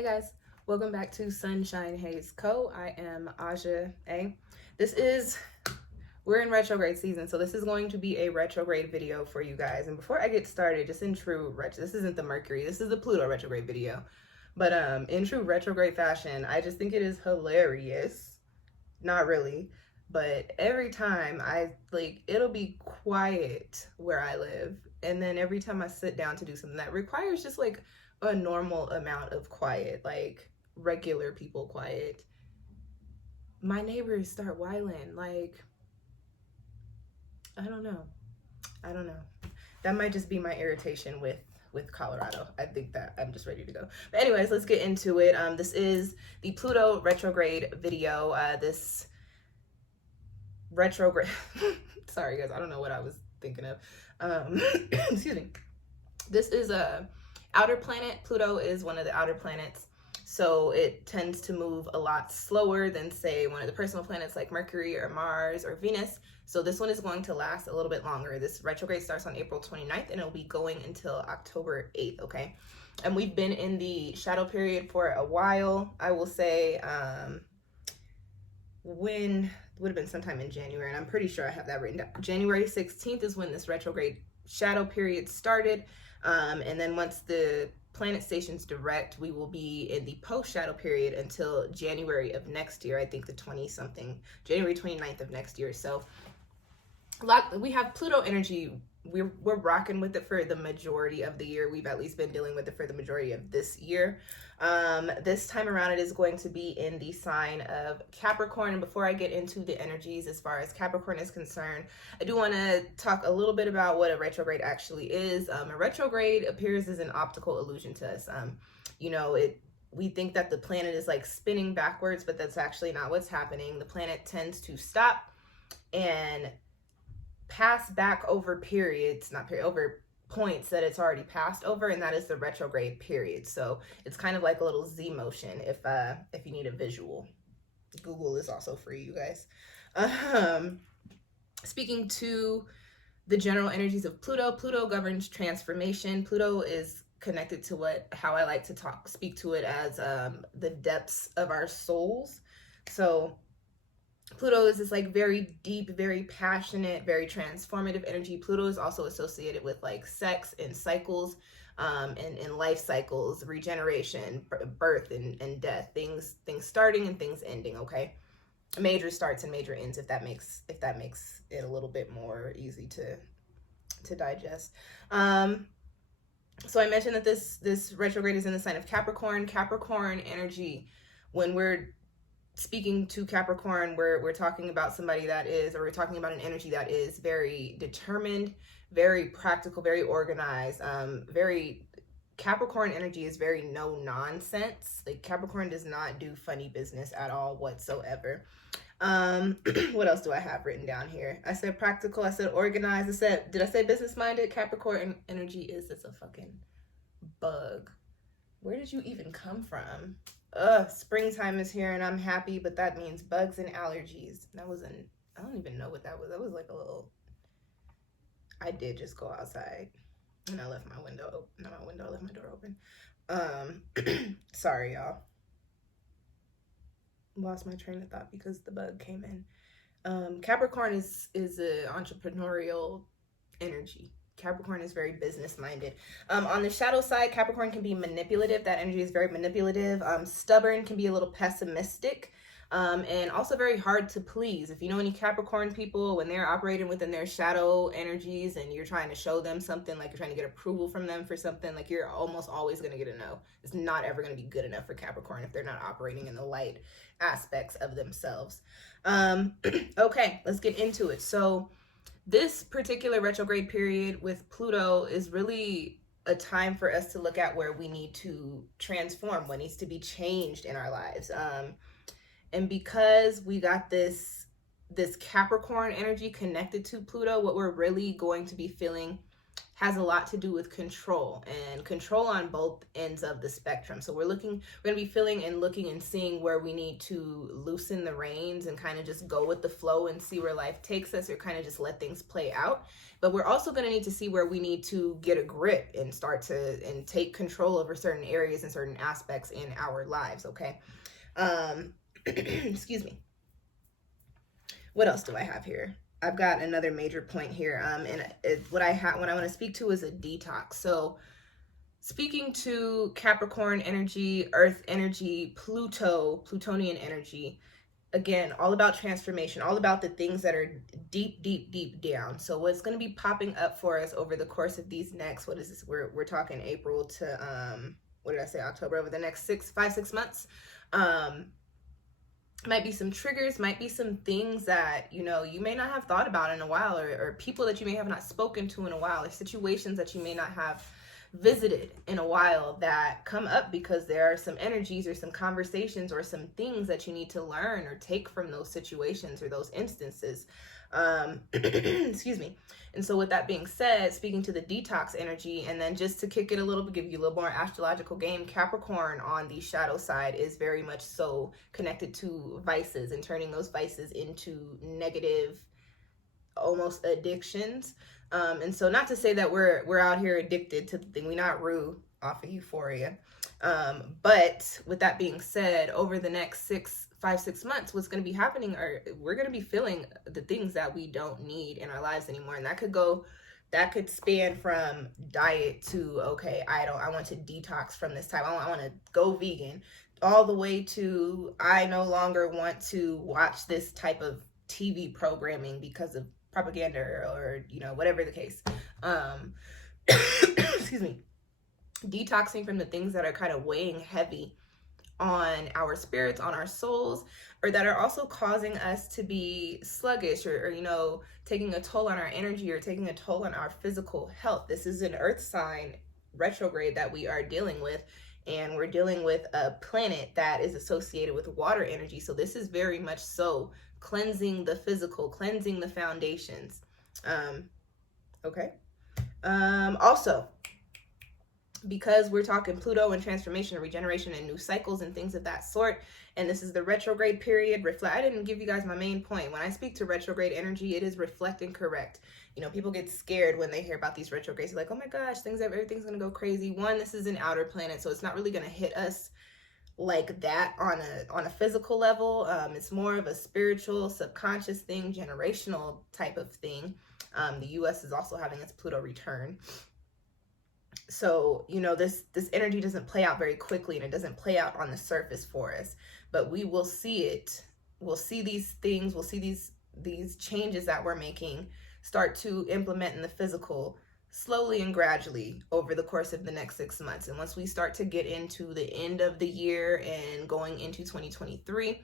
Hey guys, welcome back to SunshinehazeCo. I am AUJHA. We're in retrograde season, so this is going to be a retrograde video for you guys. And before I get started, just in true this isn't the Mercury, this is the Pluto retrograde video. But in true retrograde fashion, I just think it is hilarious. Not really, but every time it'll be quiet where I live, and then every time I sit down to do something that requires just like a normal amount of quiet, like regular people quiet, my neighbors start whiling. Like, I don't know. That might just be my irritation with Colorado. I think that I'm just ready to go. But anyways, let's get into it. This is the Pluto retrograde video. This retrograde sorry guys, I don't know what I was thinking of. Excuse me. This is a outer planet. Pluto is one of the outer planets, so it tends to move a lot slower than, say, one of the personal planets like Mercury or Mars or Venus. So this one is going to last a little bit longer. This retrograde starts on April 29th and it'll be going until October 8th, okay? And we've been in the shadow period for a while. I will say when would have been sometime in January, and I'm pretty sure I have that written down. January 16th is when this retrograde shadow period started. And then once the planet stations direct, we will be in the post-shadow period until January of next year. I think the January 29th of next year. So we have Pluto energy. We're rocking with it for the majority of the year. We've at least been dealing with it for the majority of this year. This time around, it is going to be in the sign of Capricorn. And before I get into the energies as far as Capricorn is concerned, I do want to talk a little bit about what a retrograde actually is. A retrograde appears as an optical illusion to us. We think that the planet is like spinning backwards, but that's actually not what's happening. The planet tends to stop and pass back over over points that it's already passed over, and that is the retrograde period. So it's kind of like a little Z motion if you need a visual. Google is also free, you guys. Speaking to the general energies of Pluto governs transformation. Pluto is connected to how I like to speak to it as the depths of our souls. So Pluto is this like very deep, very passionate, very transformative energy. Pluto is also associated with like sex and cycles, and life cycles, regeneration, birth and death, things starting and things ending. Okay, major starts and major ends, if that makes it a little bit more easy to digest. So I mentioned that this retrograde is in the sign of Capricorn. Capricorn energy, when we're speaking to Capricorn, we're talking about we're talking about an energy that is very determined, very practical, very organized. Capricorn energy is very no nonsense. Like, Capricorn does not do funny business at all whatsoever. What else do I have written down here? I said practical, I said organized, did I say business minded? Capricorn energy is a fucking bug. Where did you even come from? Springtime is here and I'm happy, but that means bugs and allergies. I don't even know what that was. That was like a little, I did just go outside and I left my window open. Not my window, I left my door open. Sorry, y'all. Lost my train of thought because the bug came in. Capricorn is an entrepreneurial energy. Capricorn is very business-minded. On the shadow side, Capricorn can be manipulative. That energy is very manipulative. Stubborn, can be a little pessimistic, and also very hard to please. If you know any Capricorn people, when they're operating within their shadow energies and you're trying to show them something, like you're trying to get approval from them for something, like, you're almost always going to get a no. It's not ever going to be good enough for Capricorn if they're not operating in the light aspects of themselves. Okay, let's get into it. So this particular retrograde period with Pluto is really a time for us to look at where we need to transform, what needs to be changed in our lives. And because we got this Capricorn energy connected to Pluto, what we're really going to be feeling has a lot to do with control, and control on both ends of the spectrum. So we're going to be feeling and looking and seeing where we need to loosen the reins and kind of just go with the flow and see where life takes us, or kind of just let things play out. But we're also going to need to see where we need to get a grip and start to and take control over certain areas and certain aspects in our lives. Okay. Excuse me. What else do I have here? I've got another major point here. And what I want to speak to is a detox. So speaking to Capricorn energy, Earth energy, Plutonian energy, again, all about transformation, all about the things that are deep, deep, deep down. So what's going to be popping up for us over the course of these next, what is this? We're talking April to, what did I say? October, over the next 6 months. Might be some triggers, might be some things that, you know, you may not have thought about in a while, or people that you may have not spoken to in a while, or situations that you may not have visited in a while that come up because there are some energies or some conversations or some things that you need to learn or take from those situations or those instances. Excuse me. And so with that being said, speaking to the detox energy, and then just to kick it a little bit, give you a little more astrological game, Capricorn on the shadow side is very much so connected to vices and turning those vices into negative, almost addictions. And so not to say that we're out here addicted to the thing, we're not Rue off of Euphoria. But with that being said, over the next 5-6 months, what's going to be happening are we're going to be feeling the things that we don't need in our lives anymore. And that could span from diet to, okay, I want to detox from this type. I want to go vegan, all the way to, I no longer want to watch this type of TV programming because of propaganda or, you know, whatever the case. Excuse me. Detoxing from the things that are kind of weighing heavy on our spirits, on our souls, or that are also causing us to be sluggish, or you know, taking a toll on our energy or taking a toll on our physical health. This is an earth sign retrograde that we are dealing with, and we're dealing with a planet that is associated with water energy. So this is very much so cleansing the physical, cleansing the foundations. Okay. Also, because we're talking Pluto and transformation and regeneration and new cycles and things of that sort, and this is the retrograde period. I didn't give you guys my main point. When I speak to retrograde energy, it is reflect and correct. You know, people get scared when they hear about these retrogrades. They're like, oh my gosh, everything's going to go crazy. One, this is an outer planet, so it's not really going to hit us like that on a physical level. It's more of a spiritual, subconscious thing, generational type of thing. The U.S. is also having its Pluto return. So, you know, this energy doesn't play out very quickly, and it doesn't play out on the surface for us, but we will see it. We'll see these things. We'll see these changes that we're making start to implement in the physical slowly and gradually over the course of the next 6 months. And once we start to get into the end of the year and going into 2023,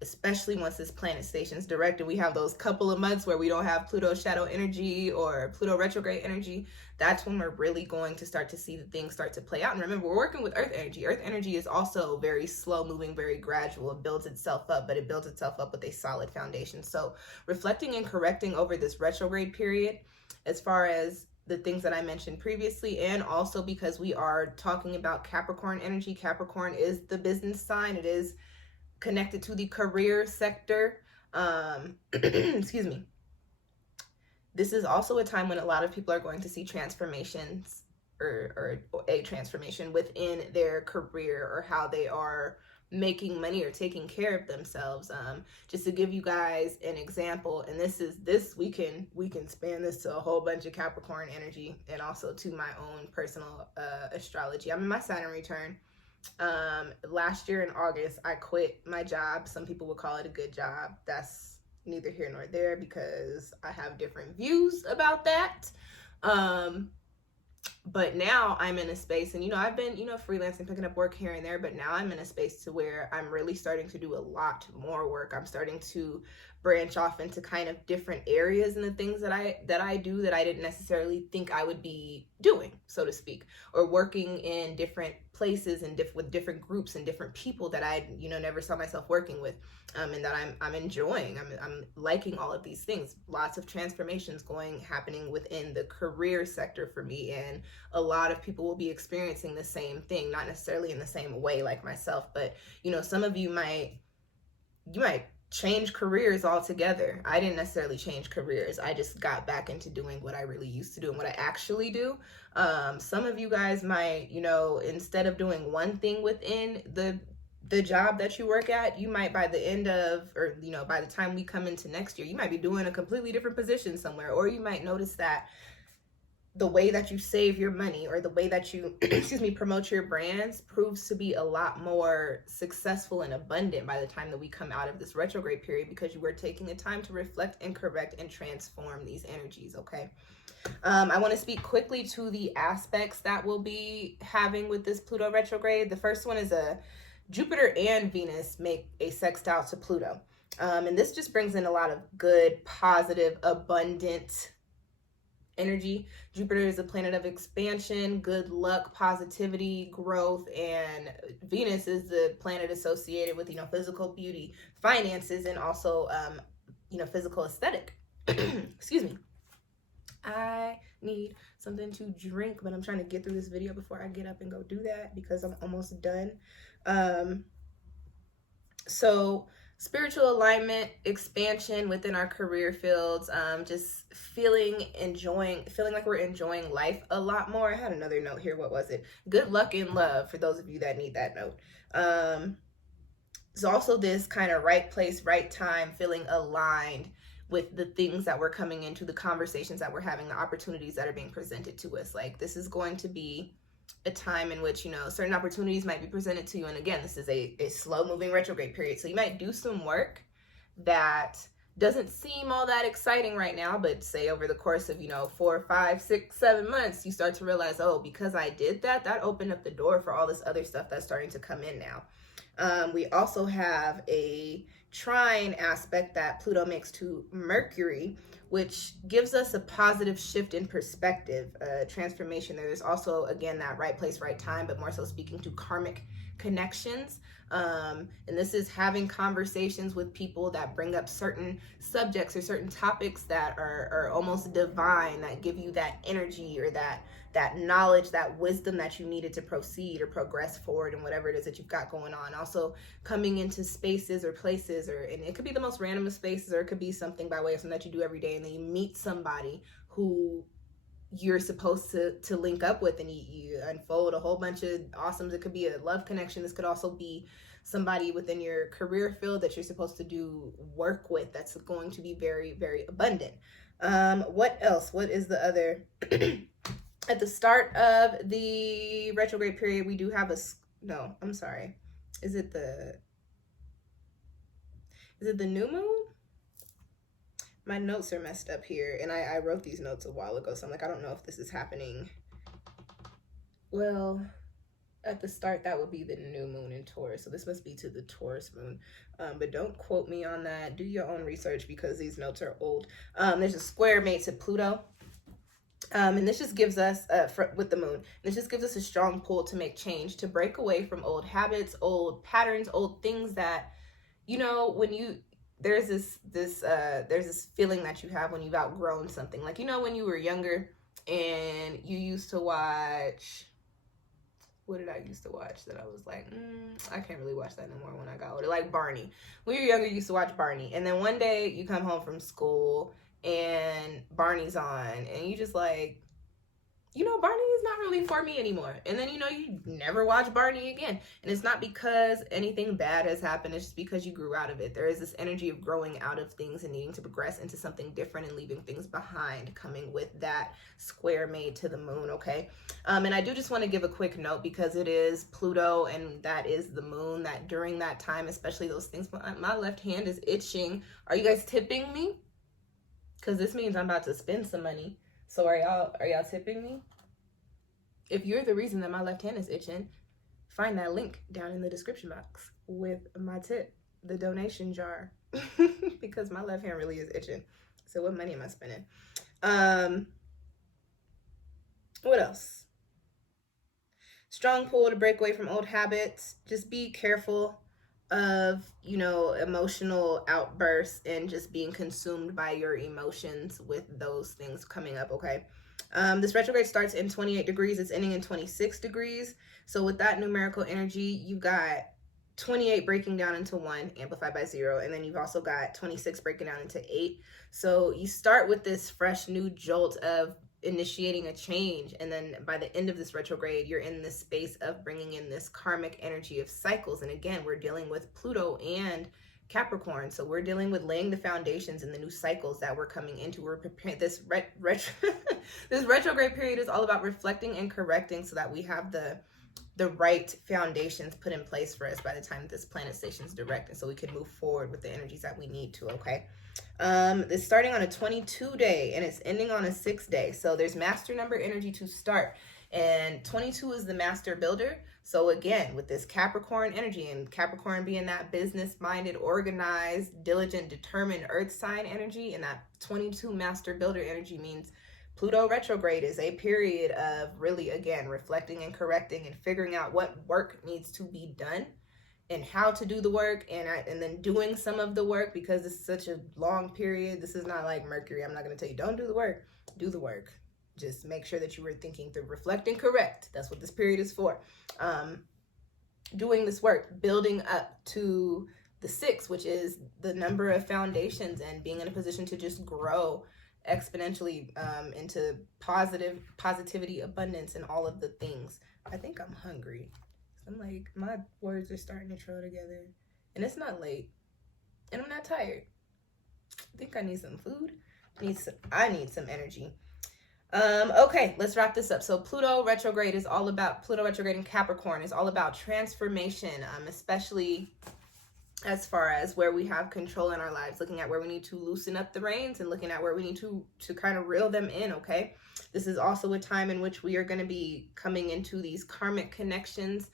especially once this planet station's direct and we have those couple of months where we don't have Pluto shadow energy or Pluto retrograde energy, that's when we're really going to start to see the things start to play out. And remember, we're working with earth energy. Earth energy is also very slow moving, very gradual. It builds itself up, but it builds itself up with a solid foundation. So reflecting and correcting over this retrograde period, as far as the things that I mentioned previously, and also because we are talking about Capricorn energy. Capricorn is the business sign. It is connected to the career sector. Excuse me. This is also a time when a lot of people are going to see transformations or a transformation within their career or how they are making money or taking care of themselves. Just to give you guys an example, and we can span this to a whole bunch of Capricorn energy and also to my own personal astrology. I'm in my Saturn return. Last year in August, I quit my job. Some people would call it a good job. That's neither here nor there because I have different views about that. But now I'm in a space, and I've been freelancing, picking up work here and there, but now I'm in a space to where I'm really starting to do a lot more work. I'm starting to branch off into kind of different areas and the things that I do that I didn't necessarily think I would be doing, so to speak, or working in different places and with different groups and different people that I never saw myself working with, and that I'm enjoying. I'm liking all of these things. Lots of transformations happening within the career sector for me, and a lot of people will be experiencing the same thing, not necessarily in the same way like myself, but some of you might change careers altogether. I didn't necessarily change careers. I just got back into doing what I really used to do and what I actually do. Some of you guys might, instead of doing one thing within the job that you work at, you might by the end of, or by the time we come into next year, you might be doing a completely different position somewhere, or you might notice that the way that you save your money or the way that you promote your brands proves to be a lot more successful and abundant by the time that we come out of this retrograde period, because you were taking the time to reflect and correct and transform these energies. Okay. I want to speak quickly to the aspects that we'll be having with this Pluto retrograde. The first one is Jupiter and Venus make a sextile to Pluto. And this just brings in a lot of good, positive, abundant energy. Jupiter is a planet of expansion, good luck, positivity, growth, and Venus is the planet associated with physical beauty, finances, and also physical aesthetic. Excuse me. I need something to drink, but I'm trying to get through this video before I get up and go do that because I'm almost done. So spiritual alignment, expansion within our career fields, just feeling like we're enjoying life a lot more. I had another note here. What was it? Good luck in love, for those of you that need that note. It's also this kind of right place, right time, feeling aligned with the things that we're coming into, the conversations that we're having, the opportunities that are being presented to us. Like, this is going to be a time in which certain opportunities might be presented to you, and again, this is a slow moving retrograde period, so you might do some work that doesn't seem all that exciting right now, but say over the course of 4, 5, 6, 7 months, you start to realize, oh, because I did that opened up the door for all this other stuff that's starting to come in now. We also have a trine aspect that Pluto makes to Mercury, which gives us a positive shift in perspective, transformation there. There's also, again, that right place, right time, but more so speaking to karmic connections. And this is having conversations with people that bring up certain subjects or certain topics that are almost divine, that give you that energy or that knowledge, that wisdom that you needed to proceed or progress forward in whatever it is that you've got going on. Also coming into spaces or places, and it could be the most random of spaces, or it could be something by way of something that you do every day, and then you meet somebody who you're supposed to link up with, and you unfold a whole bunch of awesomes. It could be a love connection. This could also be somebody within your career field that you're supposed to do work with that's going to be very, very abundant. What else? What is the other? At the start of the retrograde period, we do have is it the new moon? My notes are messed up here, and I wrote these notes a while ago, so I'm like, I don't know if this is happening. Well, at the start, that would be the new moon in Taurus, so this must be to the Taurus moon, but don't quote me on that. Do your own research because these notes are old. There's a square made to Pluto. And this just gives us, with the moon, this just gives us a strong pull to make change, to break away from old habits, old patterns, old things that, when there's this feeling that you have when you've outgrown something. Like, when you were younger and you used to watch, what did I used to watch that I was like, I can't really watch that no more when I got older. Like Barney. When you were younger, you used to watch Barney. And then one day you come home from school and Barney's on, and you just like, Barney is not really for me anymore. And then, you never watch Barney again. And it's not because anything bad has happened. It's just because you grew out of it. There is this energy of growing out of things and needing to progress into something different and leaving things behind, coming with that square made to the moon, okay? And I do just want to give a quick note, because it is Pluto and that is the moon, that during that time, especially those things, my left hand is itching. Are you guys tipping me? Because this means I'm about to spend some money. So are y'all tipping me? If you're the reason that my left hand is itching, find that link down in the description box with my tip, the donation jar, because my left hand really is itching. So what money am I spending? What else? Strong pull to break away from old habits. Just be careful of, you know, emotional outbursts and just being consumed by your emotions with those things coming up, okay? This retrograde starts in 28 degrees. It's ending in 26 degrees. So with that numerical energy, you got 28 breaking down into 1, amplified by 0. And then you've also got 26 breaking down into 8. So you start with this fresh new jolt of initiating a change, and then by the end of this retrograde, you're in this space of bringing in this karmic energy of cycles. And again, we're dealing with Pluto and Capricorn, so we're dealing with laying the foundations in the new cycles that we're coming into. We're preparing this this retrograde period is all about reflecting and correcting so that we have the right foundations put in place for us by the time this planet station's direct, and so we can move forward with the energies that we need to, okay? It's starting on a 22 day and it's ending on a 6 day. So there's master number energy to start, and 22 is the master builder. So again, with this Capricorn energy, and Capricorn being that business minded, organized, diligent, determined earth sign energy, and that 22 master builder energy means Pluto retrograde is a period of really, again, reflecting and correcting and figuring out what work needs to be done and how to do the work, and then doing some of the work, because this is such a long period. This is not like Mercury. I'm not going to tell you don't do the work. Do the work. Just make sure that you were thinking through, reflect and correct. That's what this period is for. Doing this work, building up to the 6, which is the number of foundations, and being in a position to just grow exponentially into positivity, abundance, and all of the things. I think I'm hungry. I'm like, my words are starting to trail together, and it's not late, and I'm not tired. I think I need some food. I need some energy. Okay, let's wrap this up. So Pluto retrograde is all about, Pluto retrograde in Capricorn is all about transformation, especially as far as where we have control in our lives, looking at where we need to loosen up the reins and looking at where we need to kind of reel them in, okay? This is also a time in which we are going to be coming into these karmic connections,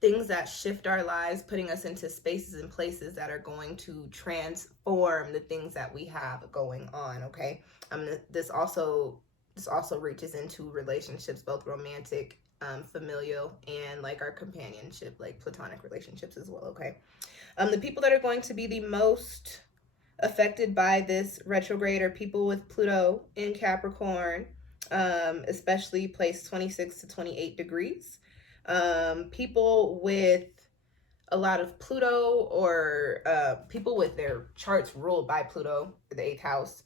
things that shift our lives, putting us into spaces and places that are going to transform the things that we have going on, okay? This also reaches into relationships, both romantic, familial, and like our companionship, like platonic relationships as well, okay? The people that are going to be the most affected by this retrograde are people with Pluto in Capricorn, especially placed 26 to 28 degrees. People with a lot of Pluto, or people with their charts ruled by Pluto, the 8th house.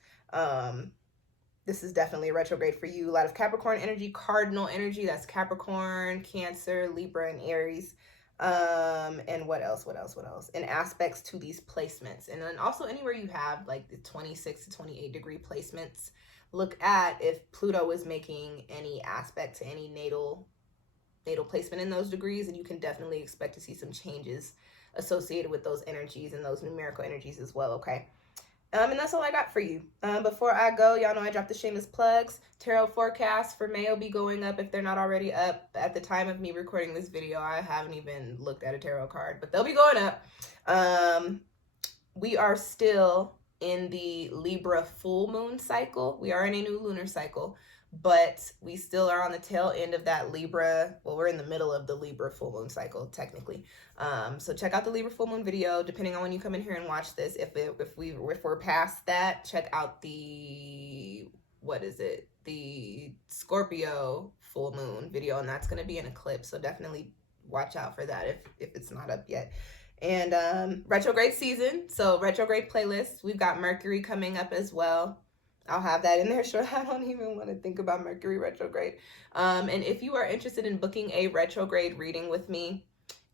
This is definitely a retrograde for you. A lot of Capricorn energy, cardinal energy. That's Capricorn, Cancer, Libra, and Aries. And what else? And aspects to these placements. And then also anywhere you have like the 26 to 28 degree placements, look at if Pluto is making any aspect to any natal placement in those degrees, and you can definitely expect to see some changes associated with those energies and those numerical energies as well, okay? And that's all I got for you. Before I go, y'all know I dropped the shameless plugs. Tarot forecasts for May will be going up if they're not already up. At the time of me recording this video, I haven't even looked at a tarot card, but they'll be going up. We are still in the Libra full moon cycle. We are in a new lunar cycle, but we still are on the tail end of that Libra. Well, we're in the middle of the Libra full moon cycle, technically. So check out the Libra full moon video, depending on when you come in here and watch this. If we're past that, check out the, the Scorpio full moon video, and that's going to be an eclipse. So definitely watch out for that if it's not up yet. And retrograde season, so retrograde playlist. We've got Mercury coming up as well. I'll have that in there. Sure, I don't even want to think about Mercury retrograde. And if you are interested in booking a retrograde reading with me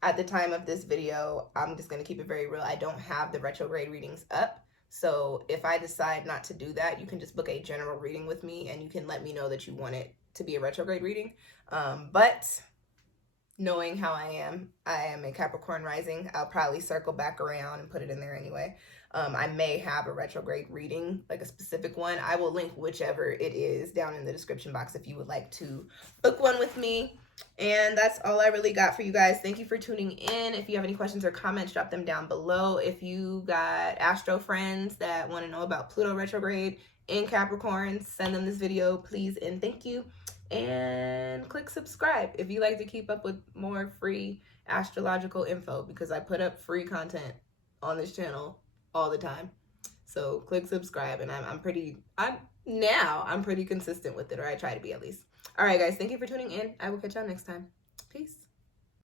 at the time of this video, I'm just going to keep it very real. I don't have the retrograde readings up. So if I decide not to do that, you can just book a general reading with me, and you can let me know that you want it to be a retrograde reading. But knowing how I am a Capricorn rising. I'll probably circle back around and put it in there anyway. I may have a retrograde reading, like a specific one. I will link whichever it is down in the description box if you would like to book one with me. And that's all I really got for you guys. Thank you for tuning in. If you have any questions or comments, drop them down below. If you got astro friends that want to know about Pluto retrograde in Capricorn, send them this video, please and thank you. And click subscribe if you like to keep up with more free astrological info, because I put up free content on this channel all the time. So click subscribe, and I'm pretty consistent with it, or I try to be at least. All right, guys, thank you for tuning in. I will catch y'all next time. Peace.